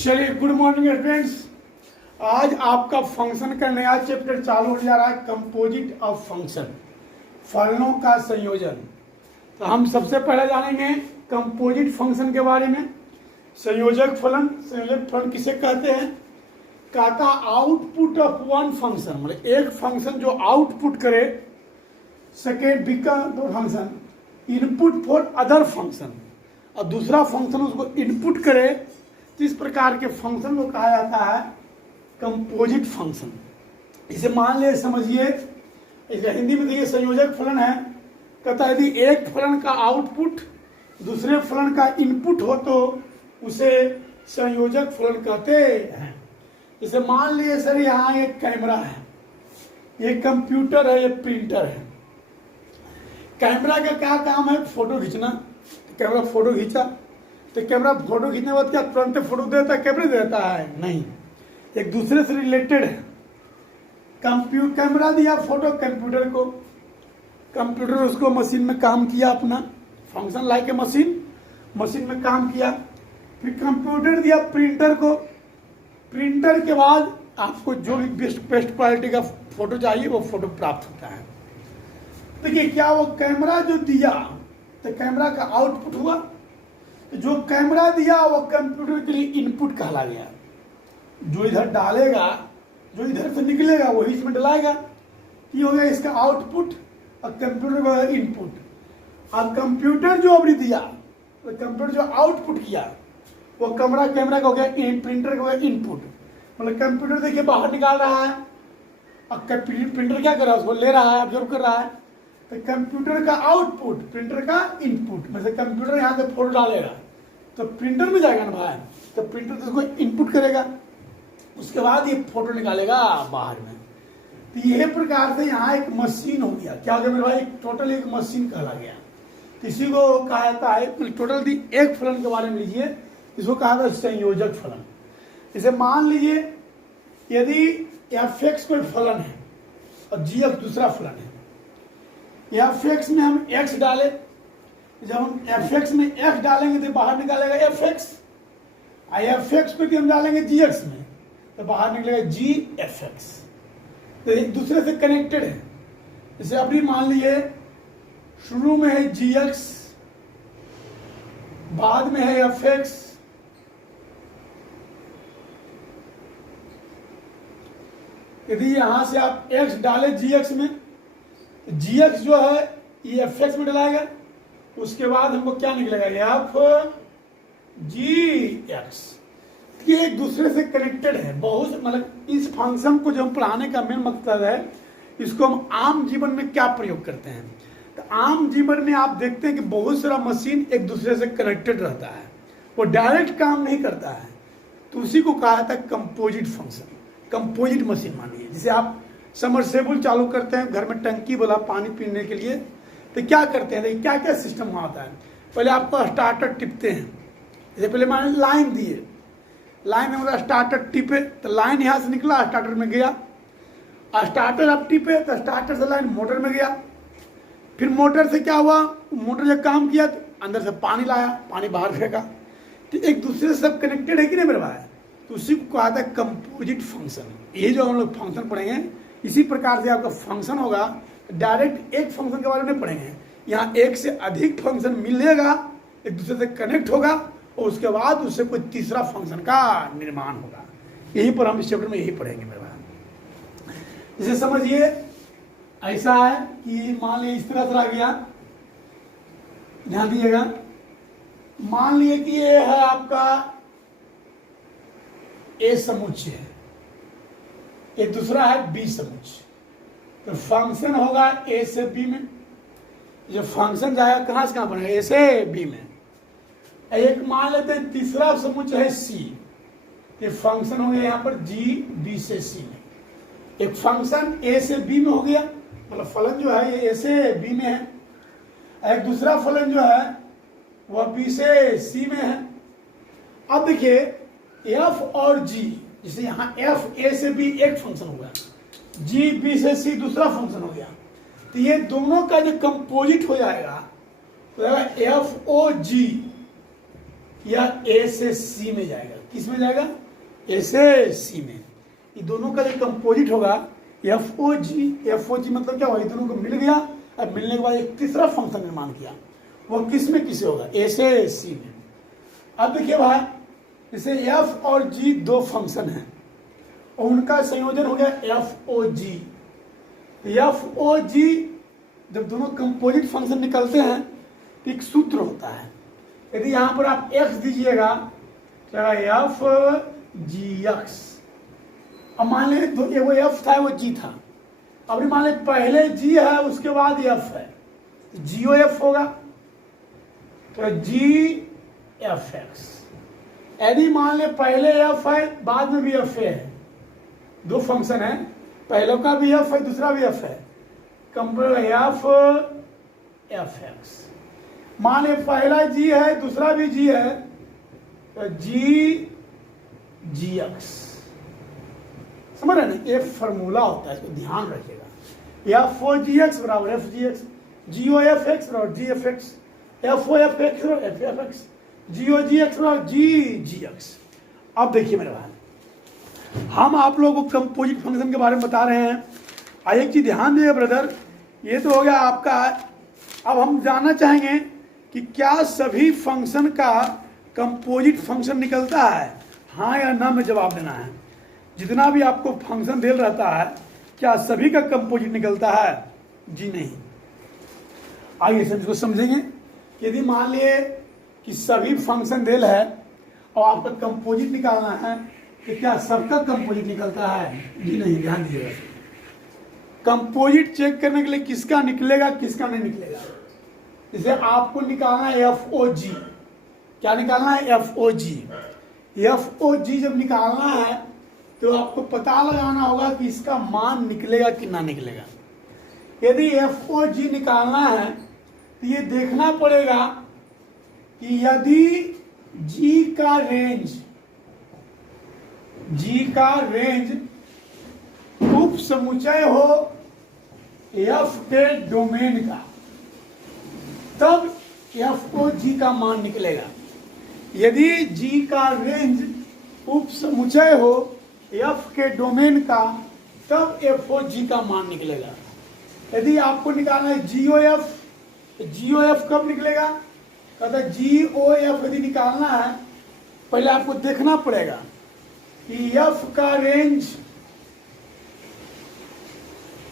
चलिए, good morning students. आज आपका फंक्शन का नया चैप्टर चालू हो जा रहा है, कंपोजिट ऑफ फंक्शन, फलनों का संयोजन। तो हम सबसे पहले जानेंगे कंपोजिट फंक्शन के बारे में। संयोजक फलन किसे कहते हैं? कहता आउटपुट ऑफ वन फंक्शन, मतलब एक फंक्शन जो आउटपुट करे, second become function input for other function, और दूसरा फंक्शन उसको इनपुट करे, तो इस प्रकार के फंक्शन को कहा जाता है कंपोजिट फंक्शन। इसे मान ले समझिए, इसे हिंदी में देखिए संयोजक फलन है। कहता है यदि एक फलन का आउटपुट दूसरे फलन का इनपुट हो तो उसे संयोजक फलन कहते हैं। इसे मान लीजिए सर, यहाँ एक कैमरा है, ये कंप्यूटर है, ये प्रिंटर है। कैमरा का क्या काम है? फोटो खींचना। कैमरा फोटो खींचा तो कैमरा फोटो खींचने के बाद क्या तुरंत फोटो देता है, कैमरे देता है? नहीं, एक दूसरे से रिलेटेड है। कैमरा दिया फोटो कंप्यूटर को, कंप्यूटर उसको मशीन में काम किया, अपना फंक्शन लाइक ए मशीन में काम किया। फिर कंप्यूटर दिया प्रिंटर को, प्रिंटर के बाद आपको जो भी बेस्ट क्वालिटी का फोटो चाहिए वो फोटो प्राप्त होता है। देखिए क्या वो कैमरा जो दिया तो कैमरा का आउटपुट हुआ, तो जो कैमरा दिया वो कंप्यूटर के लिए इनपुट कहला गया। जो इधर डालेगा, जो इधर से निकलेगा वही इसमें डलाएगा। ये हो गया इसका आउटपुट और कंप्यूटर का इनपुट। और कंप्यूटर जो अभी दिया, तो कंप्यूटर जो आउटपुट किया वो कैमरा का हो गया, प्रिंटर का हो गया इनपुट। मतलब कंप्यूटर देखिए बाहर निकाल रहा है और प्रिंटर क्या कर रहा है? उसको ले रहा है, ऑब्जर्व कर रहा है। तो कंप्यूटर का आउटपुट प्रिंटर का इनपुट, मतलब कंप्यूटर यहाँ से फोटो डालेगा तो प्रिंटर में जाएगा ना बाहर, तो प्रिंटर तो उसको इनपुट करेगा, उसके बाद ये फोटो निकालेगा बाहर में। तो यह प्रकार से यहाँ एक मशीन हो गया। क्या हो गया मेरे भाई? टोटल एक मशीन कहला गया। इसी को कहा जाता है, टोटल एक फलन के बारे में लीजिए, इसको कहा जाता है संयोजक फलन। इसे मान लीजिए यदि f(x) कोई फलन है और g(x) दूसरा फलन है। f(x) में हम x डाले, जब हम f(x) में x डालेंगे तो बाहर निकालेगा f(x), और f(x) को हम डालेंगे g(x) में तो बाहर निकलेगा g(f(x). तो एक दूसरे से कनेक्टेड है। जैसे अभी मान लीजिए शुरू में है g(x), बाद में है f(x), यदि यहां से आप x डाले g(x) में, तो g(x) जो है ये f(x) में डलाएगा, उसके बाद हमको क्या निकलेगा? f(g(x). ये एक दूसरे से कनेक्टेड है। बहुत मतलब इस फंक्शन को जो हम पढ़ाने का मेन मकसद है, इसको हम आम जीवन में क्या प्रयोग करते हैं। तो आम जीवन में आप देखते हैं कि बहुत सारा मशीन एक दूसरे से कनेक्टेड रहता है, वो डायरेक्ट काम नहीं करता है। तो उसी को कहा जाता है कंपोजिट फंक्शन, कंपोजिट मशीन। मानिए जैसे आप समरसेबल चालू करते हैं घर में, टंकी बोला पानी पीने के लिए, तो क्या करते हैं? देखिए क्या क्या सिस्टम वहाँ आता है। पहले आपको स्टार्टर टिपते हैं। जैसे पहले मान लाइन दिए, लाइन में मतलब स्टार्टर टिपे तो लाइन यहाँ से निकला, स्टार्टर में गया, और स्टार्टर आप टिपे तो स्टार्टर से लाइन मोटर में गया। फिर मोटर से क्या हुआ? मोटर जब काम किया तो अंदर से पानी लाया, पानी बाहर फेंका। तो एक दूसरे से सब कनेक्टेड है कि नहीं मेरे भाई? तो उसी को कहा था कंपोजिट फंक्शन। ये जो हम लोग फंक्शन पढ़ेंगे, इसी प्रकार से आपका फंक्शन होगा। डायरेक्ट एक फंक्शन के बारे में नहीं पढ़ेंगे, यहाँ एक से अधिक फंक्शन मिलेगा, एक दूसरे से कनेक्ट होगा, और उसके बाद उससे कोई तीसरा फंक्शन का निर्माण होगा। यही पर हम इस चैप्टर में यही पढ़ेंगे मेरे भाई। जैसे समझिए ऐसा है कि मान लीजिए इस तरह से आ गया, ध्यान दीजिएगा। मान लीजिए कि ये है आपका ए समुच्चय है, ये दूसरा है बी समुच्चय। तो फंक्शन होगा ए से बी में। जो फंक्शन जाएगा कहां से कहां बनेगा? ए से बी में। एक मान लेते हैं तीसरा समुच्चय है सी, ये फंक्शन हो गया यहाँ पर जी बी से सी में। एक फंक्शन ए से बी में हो गया, मतलब फलन जो है ये ए से बी में है। एक दूसरा फलन जो है वह बी से सी में है। अब देखिए एफ और जी, जैसे यहाँ एफ ए से बी एक फंक्शन हो गया, जी बी से सी दूसरा फंक्शन हो गया, तो ये दोनों का जो कंपोजिट हो जाएगा तो एफ ओ जी, या ए से सी में जाएगा। किस में जाएगा? ए से सी में। ये दोनों का जो कंपोजिट होगा एफ ओ जी मतलब क्या होगा? दोनों को मिल गया, अब मिलने के बाद एक तीसरा फंक्शन निर्माण किया, वो किस में किसे होगा? ए से सी में। अब देखिए भाई, जैसे एफ और जी दो फंक्शन हैं और उनका संयोजन हो गया एफ ओ जी। एफ ओ जी जब दोनों कंपोजिट फंक्शन निकलते हैं तो एक सूत्र होता है। यदि यहां पर आप एक्स दीजिएगा तो एफ जी एक्स। अब मान लें तो वो एफ था, वो जी था। अब मान लें पहले जी है उसके बाद एफ है, तो जीओ एफ होगा, तो जी एफ एक्स। यदि मान लें पहले एफ है बाद में भी एफ है, दो फंक्शन है, पहले का भी एफ है दूसरा भी एफ है, कंपेयर एफ एफ एक्स। मान लें पहला जी है दूसरा भी जी है, तो जी जी एक्स। समझ रहे ना? ये फॉर्मूला होता है, इसको ध्यान रखिएगा। एफ ओ जी एक्स बराबर f g x, g o f x बराबर g f x, f o f x बराबर f f x, g o g x बराबर जी जी एक्स। अब देखिए मेरे भाई, हम आप लोगों को कंपोजिट फंक्शन के बारे में बता रहे हैं। एक चीज ध्यान दिए ब्रदर, ये तो हो गया आपका। अब हम जानना चाहेंगे कि क्या सभी फंक्शन का कंपोजिट फंक्शन निकलता है? हाँ या ना में जवाब देना है। जितना भी आपको फंक्शन देल रहता है क्या सभी का कंपोजिट निकलता है? जी नहीं। आइए इसको समझेंगे। यदि मान लिए कि सभी फंक्शन देल है और आपका कंपोजिट निकालना है तो क्या सबका कंपोजिट निकलता है? जी नहीं। ध्यान दीजिएगा, कंपोजिट चेक करने के लिए किसका निकलेगा किसका नहीं निकलेगा। जैसे आपको निकालना है एफ ओ जी। क्या निकालना है? एफ ओ जी। एफ ओ जी जब निकालना है तो आपको पता लगाना होगा कि इसका मान निकलेगा कि ना निकलेगा। यदि एफ ओ जी निकालना है तो ये देखना पड़ेगा कि यदि जी का रेंज उप समुच्चय हो एफ के डोमेन का, तब एफ ओ जी का मान निकलेगा। यदि जी का रेंज उप समुच्चय हो एफ के डोमेन का, तब एफ ओ जी का मान निकलेगा। यदि आपको निकालना है जीओ एफ, जीओ एफ कब निकलेगा? कहता जी ओ एफ यदि निकालना है पहले आपको देखना पड़ेगा कि एफ का रेंज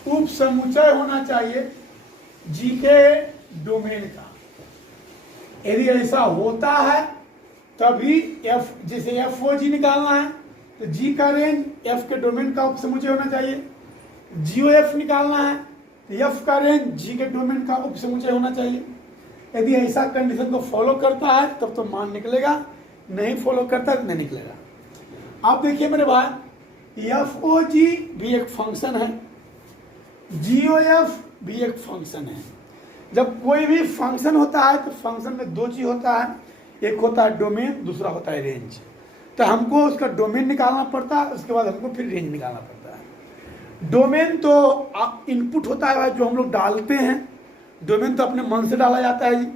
उप समुच्चय होना चाहिए जी के डोमेन का। यदि ऐसा होता है तभी एफ, जैसे एफ ओ जी निकालना है तो जी का रेंज एफ के डोमेन का उप समुच्चय होना चाहिए। जीओ एफ निकालना है तो एफ का रेंज जी के डोमेन का उप समुच्चय होना चाहिए। यदि ऐसा कंडीशन को फॉलो करता है तब तो मान निकलेगा, नहीं फॉलो करता तो नहीं निकलेगा। आप देखिए मेरे भाई, एफ ओ जी भी एक फंक्शन है, जीओ एफ भी एक फंक्शन है। जब कोई भी फंक्शन होता है तो फंक्शन में दो चीज होता है, एक होता है डोमेन, दूसरा होता है रेंज। तो हमको उसका डोमेन निकालना पड़ता है, उसके बाद हमको फिर रेंज निकालना पड़ता है। डोमेन तो इनपुट होता है भाई जो हम लोग डालते हैं, डोमेन तो अपने मन से डाला जाता है जी।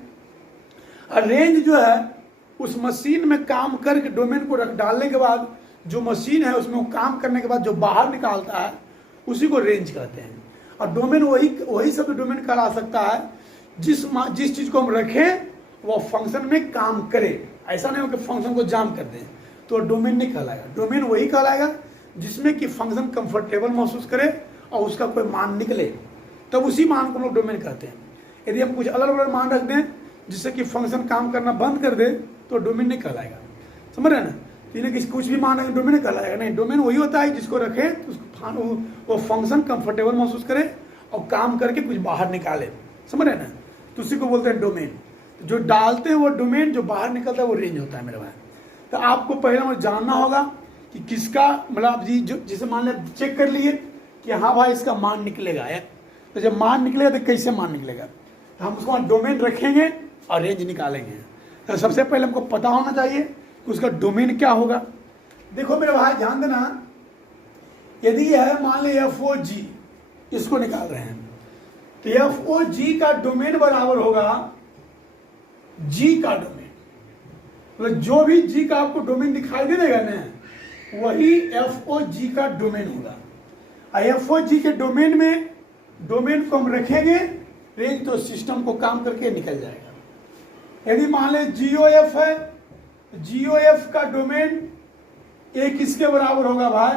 और रेंज जो है उस मशीन में काम करके डोमेन को रख डालने के बाद जो मशीन है उसमें वो काम करने के बाद जो बाहर निकालता है उसी को रेंज कहते हैं। और डोमेन वही सब डोमेन कहला सकता है जिस चीज को हम रखें वो फंक्शन में काम करे। ऐसा नहीं हो कि फंक्शन को जाम कर दें तो डोमेन नहीं कहलाएगा। डोमेन वही कहलाएगा जिसमें कि फंक्शन कंफर्टेबल महसूस करे और उसका कोई मान निकले, तब उसी मान को हम लोग डोमेन कहते हैं। यदि हम कुछ अलग अलग मान रख दें जिससे कि फंक्शन काम करना बंद कर दे तो डोमेन नहीं कहलाएगा। समझ रहे हैं ना? इन्हें किसी कुछ भी मान रखें डोमेन नहीं कहलाएगा। नहीं, डोमेन वही होता है जिसको रखे तो वो फंक्शन कंफर्टेबल महसूस करे और काम करके कुछ बाहर निकाले। समझ रहे हैं ना? तो उसी को बोलते हैं डोमेन। जो डालते हैं वो डोमेन, जो बाहर निकलता है वो रेंज होता है मेरे भाई। तो आपको पहले मुझे जानना होगा कि किसका मतलब जी जो जिसे मान लें चेक कर लिए कि हाँ भाई इसका मान निकलेगा है। तो जब मान निकलेगा तो कैसे मान निकलेगा? तो हम उसको डोमेन रखेंगे और रेंज निकालेंगे। तो सबसे पहले हमको पता होना चाहिए कि उसका डोमेन क्या होगा। देखो मेरे भाई ध्यान देना, यदि यह मान लें एफ ओ जी, इसको निकाल रहे हैं तो एफ ओ जी का डोमेन बराबर होगा जी का डोमेन। मतलब जो भी जी का आपको डोमेन दिखाई दे देगा ना, वही एफ ओ जी का डोमेन होगा। एफ ओ जी के डोमेन में डोमेन को हम रखेंगे रेंज, तो सिस्टम को काम करके निकल जाएगा। यदि मान लें जीओ एफ है, जीओ एफ का डोमेन ए किसके बराबर होगा भाई?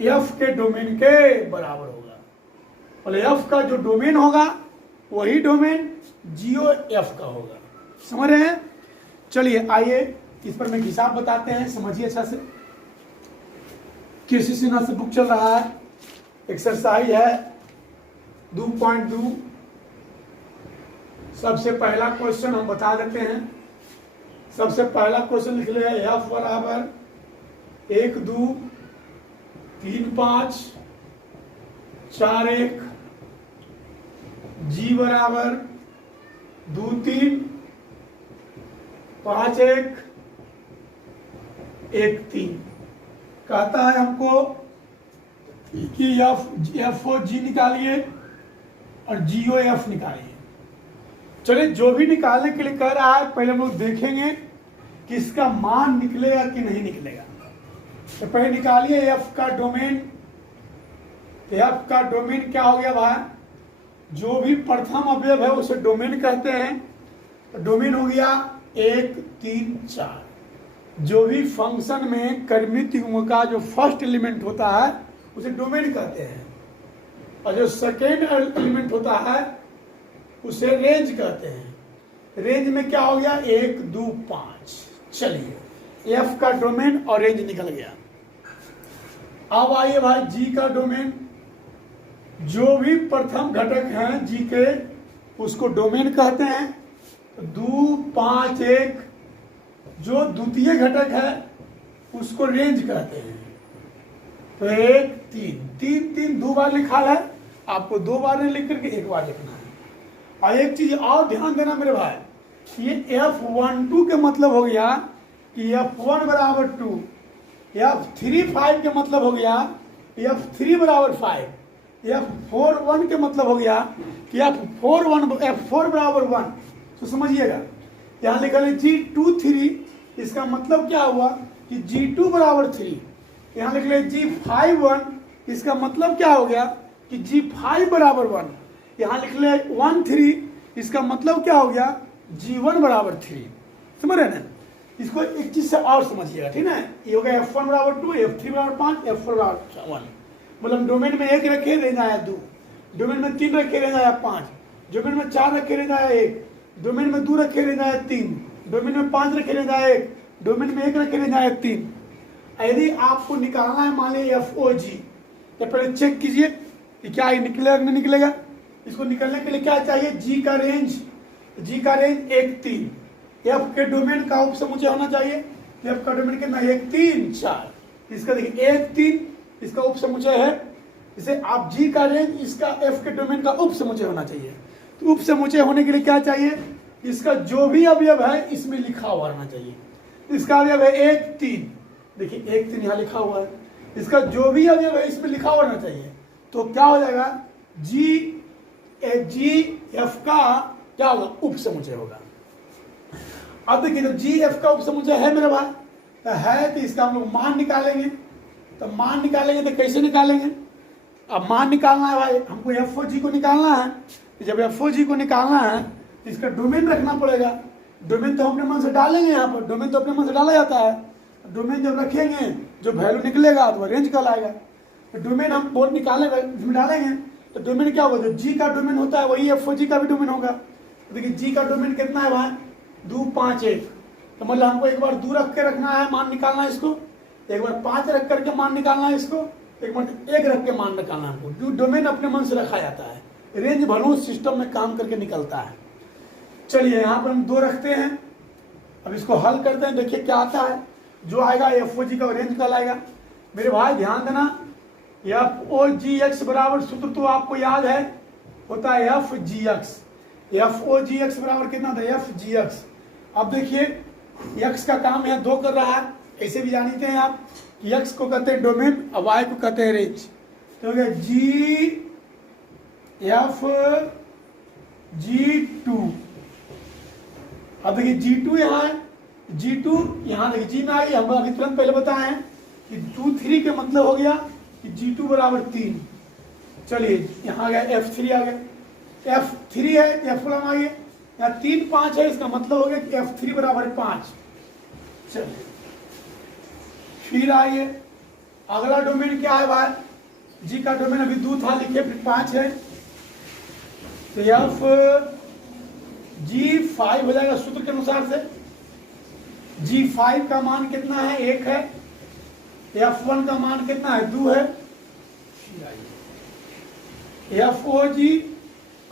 एफ के डोमेन के बराबर होगा। और एफ का जो डोमेन होगा वही डोमेन जीओ एफ का होगा। समझ रहे हैं? चलिए आइए इस पर मैं हिसाब बताते हैं, समझिए अच्छा से। कृषि सेना से बुक चल रहा है, एक्सरसाइज है 2.2। सबसे पहला क्वेश्चन हम बता देते हैं। सबसे पहला क्वेश्चन लिख ले, एफ बराबर 1 2 3 5 4 1, जी बराबर 2 3 5 1 1 3। कहता है हमको कि एफ ओ जी निकालिए और जीओ एफ निकालिए। चलिए, जो भी निकालने के लिए कह रहा है पहले हम लोग देखेंगे कि इसका मान निकलेगा कि नहीं निकलेगा। तो पहले निकालिए एफ का डोमेन। एफ का डोमेन क्या हो गया भाई? जो भी प्रथम अवयव है उसे डोमेन कहते हैं। तो डोमेन हो गया 1 3 4। जो भी फंक्शन में कर्मित युग्म का जो फर्स्ट एलिमेंट होता है उसे डोमेन कहते हैं, और जो सेकेंड एलिमेंट होता है उसे रेंज कहते हैं। रेंज में क्या हो गया? 1 2 5। चलिए, एफ का डोमेन और रेंज निकल गया। अब आइए भाई जी का डोमेन। जो भी प्रथम घटक हैं जी के उसको डोमेन कहते हैं। 2 5 1। जो द्वितीय घटक है उसको रेंज कहते हैं। तो 1 3 3 3 दो बार लिखा है, आपको 2 बार नहीं लिख करके 1 बार लिखना है। और एक चीज और ध्यान देना मेरे भाई, ये F12 के मतलब हो गया कि F1 बराबर 2, F3 5 के मतलब हो गया F3 बराबर 5, F4 1 के मतलब हो गया कि F4 बराबर 1। तो समझिएगा, यहाँ लिखा है G2 3, इसका मतलब क्या हुआ कि G2 बराबर 3। यहाँ लिख ले G5 1, इसका मतलब क्या हो गया कि G5 बराबर 1। यहाँ लिख ले 1 3, इसका मतलब क्या हो गया? G1 बराबर 3। समझ रहे ना? इसको एक चीज से और समझिएगा, ठीक है? ये हो गया F1 बराबर 2, F3 बराबर 5, F4 बराबर 1। मतलब डोमेन में 1 रखे रेंज आया 2, डोमेन में 3 रखे रेंज आया 5, डोमेन में 4 रखे रेंज आया 1, डोमेन में 2 रखे रेंज आया 3, डोमेन में 5 रखे रेंज आया 1, डोमेन में 1 रखे रेंज आया 3। यदि आपको निकालना है मान लीजिए एफ ओ जी, तो पहले चेक कीजिए कि क्या ये निकलेगा नहीं निकलेगा। इसको निकलने के लिए क्या चाहिए? जी का रेंज। जी का रेंज 1 3। एफ के डोमेन का उप समुच्चय होना चाहिए। एफ का डोमेन कितना? 1 3 4। इसका देखिए 1 3 इसका उप समुच्चय है। इसे आप जी का रेंज, इसका एफ के डोमेन का उप समुच्चय होना चाहिए। तो उप समुच्चय होने के लिए क्या चाहिए? इसका जो भी अवयव है इसमें लिखा हुआ रहना चाहिए। इसका अवयव है 1 3, देखिए 1 3 यहाँ लिखा हुआ है। इसका जो भी अवयव है इसमें लिखा होना चाहिए। तो क्या हो जाएगा? जी एफ का क्या होगा? उप समुच्चय होगा। अब देखिए, तो जी एफ का उप समुच्चय है मेरे भाई, तो है, तो इसका हम लोग मान निकालेंगे। तो मान निकालेंगे तो कैसे निकालेंगे? अब मान निकालना है भाई, हमको एफ ओ जी को निकालना है। जब एफ ओ जी को निकालना है तो इसका डोमेन रखना पड़ेगा। डोमेन तो अपने मन से डालेंगे, यहाँ पर डोमेन तो अपने मन से डाला जाता है। डोमेन जब रखेंगे जो वैल्यू निकलेगा तो रेंज कहलाएगा। तो डोमेन हम बहुत निकालेंगे, इसमें डालेंगे तो डोमेन क्या होगा? जो जी का डोमेन होता है वही एफ ओ जी का भी डोमेन होगा। तो देखिए जी का डोमेन कितना है भाई? 2 5 1। तो मतलब हमको एक बार 2 रख के रखना है, मान निकालना है इसको। एक बार 5 रख करके मान निकालना है इसको। एक बार 1 रख के मान निकालना है हमको। डोमेन अपने मन से रखा जाता है, रेंज भलो सिस्टम में काम करके निकलता है। चलिए, यहाँ पर हम 2 रखते हैं। अब इसको हल करते हैं, देखिए क्या आता है। जो आएगा एफ ओ जी का रेंज कहलाएगा। मेरे भाई ध्यान देना, एफ ओ जी एक्स बराबर सूत्र तो आपको याद है, होता है f g x. F o g x बराबर कितना था? F g x. अब देखिए एक्स का काम यहाँ 2 कर रहा है, ऐसे भी जानते हैं आप। एक्स को कहते हैं डोमेन और वाई को कहते हैं रेंज। तो हो गया जी एफ जी 2। अब देखिए G2 यहाँ है, G2 यहाँ देखिए G में आ गई, हम अभी तुरंत पहले बताए हैं कि 2 3 के मतलब हो गया कि G2 बराबर 3। चलिए यहाँ आ गया F3 आ गया, F3 है F आ गया, यहाँ 3 5 है, इसका मतलब हो गया कि F3 बराबर 5। चलिए फिर आइए अगला डोमेन क्या है भाई, G का डोमेन अभी 2 था लिखे, फिर 5 है, तो G5 हो जाएगा सूत्र के अनुसार से। G5 का मान कितना है, 1 है। F1 का मान कितना है, 2 है। FOG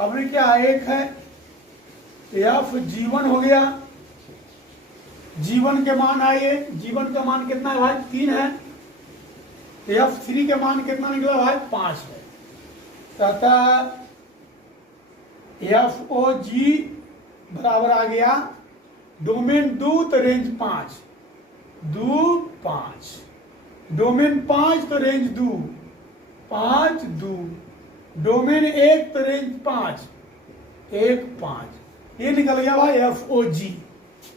अब क्या है, 1 है। FG1 हो गया, G1 के मान आइए, G1 का मान कितना है भाई, 3 है। F3 के मान कितना निकला भाई, 5 है। तथा FOG बराबर आ गया डोमेन 2 तो रेंज 5, 2 5, डोमेन 5 तो रेंज 2, 5 2, डोमेन 1 तो रेंज 5, 1 5, ये निकल गया भाई FOG।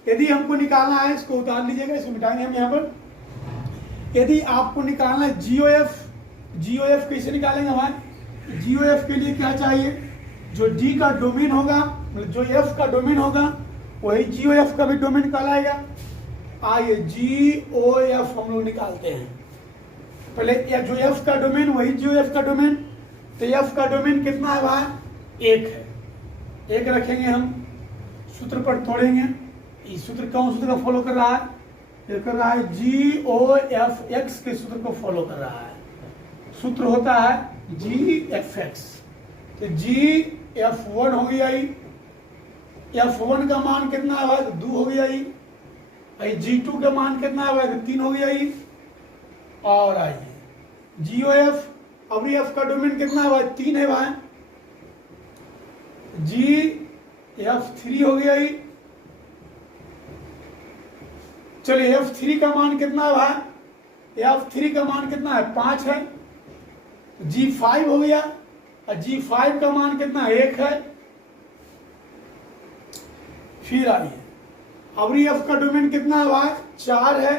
यदि हमको निकालना है, इसको उतार लीजिएगा, इसको मिटाएंगे हम यहाँ पर। यदि आपको निकालना है GOF कैसे निकालेंगे भाई, GOF के लिए क्या चाहिए, जो G का डोमेन होगा, मतलब जो F का डोमेन होगा वही GOF का भी डोमेन कहलाएगा। आइए GOF हम लोग निकालते हैं, पहले जो F का डोमेन वही GOF का डोमेन, तो F का डोमेन कितना है भाई, 1 है। 1 रखेंगे हम, सूत्र पर तोड़ेंगे, इस सूत्र कौन सूत्र का फॉलो कर रहा है, ये कर रहा है GOFX के सूत्र को फॉलो कर रहा है। सूत्र होता है GFX, तो GF1 हो गया, F1 का मान कितना है भाई, 2 हो गया, G2 का मान कितना है भाई, 3 हो गया। और आइए GOF, अब F का डोमेन कितना है भाई, 3 है भाई, GF3 हो गया। चलिए F3 का मान कितना है भाई, F3 का मान कितना है, 5 है। G5 हो गया, और G5 का मान कितना है, 1 है। फिर आइए अब F का डोमेन कितना है भाई, 4 है।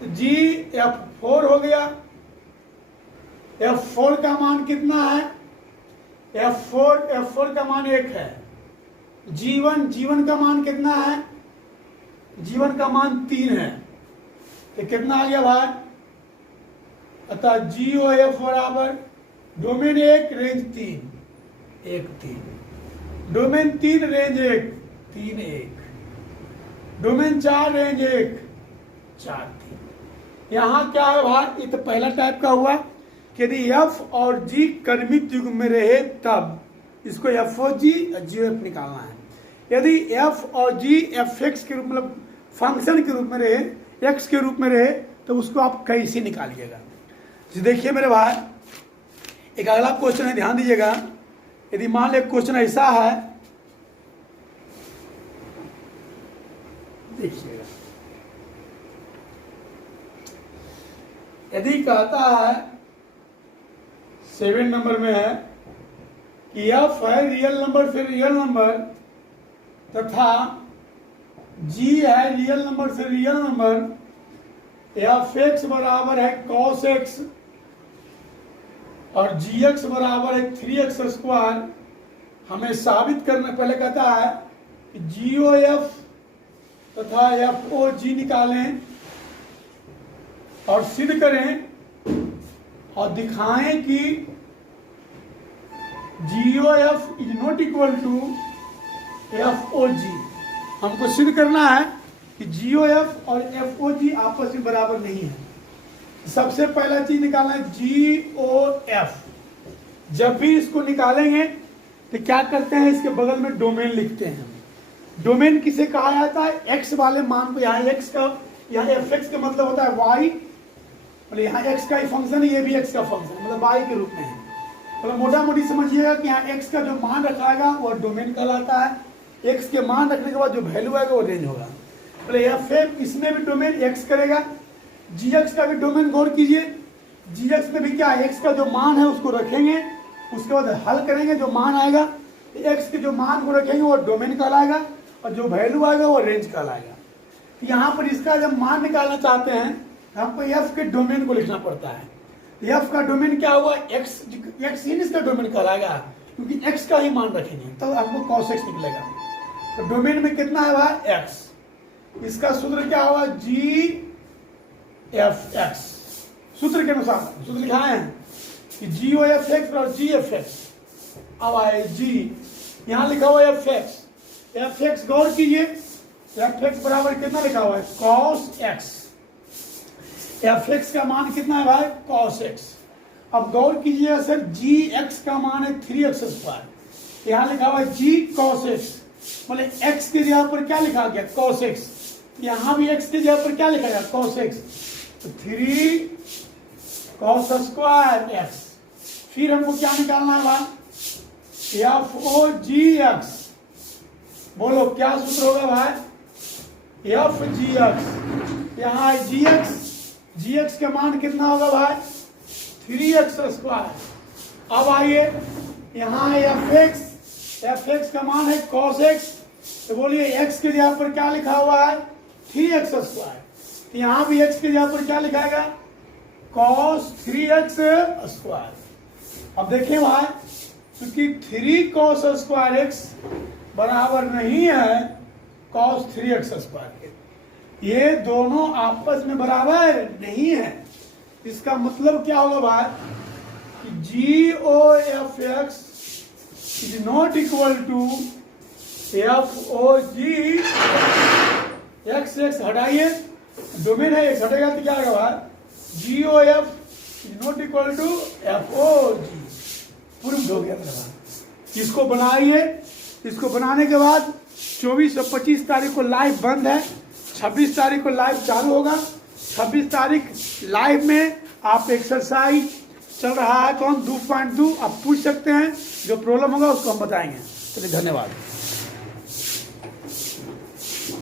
तो GF4 हो गया, F4 का मान कितना है, F4 का मान 1 है। G1 का मान कितना है, G1 का मान 3 है, तो कितना आ गया भाई, अतः GOF बराबर domain 1 range 3, 1 3, domain 3 range 1, 3 1, domain 4 range 1, 4 3। यहाँ क्या है भाई, ये तो पहला टाइप का हुआ कि यदि F और G क्रमित युग्म में रहे तब इसको FOG और GOF निकालना है। यदि F और G FX के रूप में, मतलब फंक्शन के रूप में रहे, X के रूप में रहे, तो उसको आप कैसे निकालिएगा। देखिए मेरे भाई, एक अगला क्वेश्चन है, ध्यान दीजिएगा। यदि मान लो क्वेश्चन ऐसा है, देखिएगा, यदि कहता है 7 नंबर में है कि F है रियल नंबर से रियल नंबर तथा G है रियल नंबर से रियल नंबर, Fx बराबर है cos x और Gx बराबर है 3x स्क्वायर। हमें साबित करना, पहले कहता है कि GOF तथा FOG निकालें और सिद्ध करें और दिखाएं कि GOF is not equal to FOG। हमको सिद्ध करना है कि GOF और FOG आपस में बराबर नहीं है। सबसे पहला चीज निकालना है GOF। जब भी इसको निकालेंगे तो क्या करते हैं, इसके बगल में डोमेन लिखते हैं। डोमेन किसे कहा जाता है, x वाले मान को, यहाँ x का, यहाँ fx का मतलब होता है y, मतलब यहाँ x का ही फंक्शन है, ये भी x का फंक्शन, मतलब y के रूप में है। मतलब मोटा मोटी समझिएगा कि यहाँ x का जो मान रखाएगा वो डोमेन कहलाता है, x के मान रखने के बाद जो वैल्यू आएगा वो रेंज होगा। मतलब f इसमें भी डोमेन x करेगा, gx का भी डोमेन गौर कीजिए, gx में भी क्या है, x का जो मान है उसको रखेंगे, उसके बाद हल करेंगे, जो मान आएगा x के जो मान को रखेंगे वो डोमेन कहलाएगा, और जो वैल्यू आएगा वो रेंज कहलाएगा। यहाँ पर इसका जब मान निकालना चाहते हैं तो हमको एफ के डोमेन को लिखना पड़ता है। एफ का डोमेन क्या हुआ, एक्स ही इसका डोमेन कहलाएगा, क्योंकि एक्स का ही मान रखेंगे तो हमको कॉस एक्स निकलेगा। तो डोमेन में कितना है भाई, एक्स। इसका सूत्र क्या हुआ, जी एफ एक्स। सूत्र के अनुसार सूत्र लिखाए हैं कि जी ओ एफ एक्स और जी एफ एक्स। अब आए जी, यहाँ लिखा हुआ एफ एक्स। एफ एक्स गौर कीजिए, एफ एक्स बराबर कितना लिखा हुआ है, कॉस एक्स। एफ एक्स का मान कितना है भाई, कॉस एक्स। अब गौर कीजिए सर, जी एक्स का मान है 3x²। यहाँ लिखा हुआ है जी कॉस एक्स, मतलब एक्स की जगह पर क्या लिखा गया, कॉस एक्स। यहाँ भी एक्स की जगह पर क्या लिखा गया, कॉस एक्स। तो 3 cos² एक्स। फिर हमको क्या निकालना है भाई, एफ ओ जी एक्स। बोलो क्या सूत्र होगा भाई, एफ जी एक्स। यहाँ है जी एक्स, जी एक्स का मान कितना होगा भाई, 3x²। अब आइए यहाँ है एफ एक्स, एफ एक्स का मान है cos एक्स। तो बोलिए एक्स की जगह पर क्या लिखा हुआ है, 3x²। तो यहाँ भी एक्स की जगह पर क्या लिखाएगा, cos 3x²। अब देखें भाई, क्योंकि 3 cos² एक्स बराबर नहीं है cos 3x² के, ये दोनों आपस में बराबर नहीं है। इसका मतलब क्या होगा भाई कि g o f x is not equal to f o g x. X हटाइए, डोमेन है एक्स, हटेगा तो क्या आएगा भाई, g o f is not equal to f o g. Proof हो गया मेरा भाई। इसको बनाइए, इसको बनाने के बाद 24 और 25 तारीख को लाइव बंद है, 26 तारीख को लाइव चालू होगा। 26 तारीख लाइव में आप एक्सरसाइज चल रहा है कौन 2.2 आप पूछ सकते हैं, जो प्रॉब्लम होगा उसको हम बताएंगे। चलिए धन्यवाद।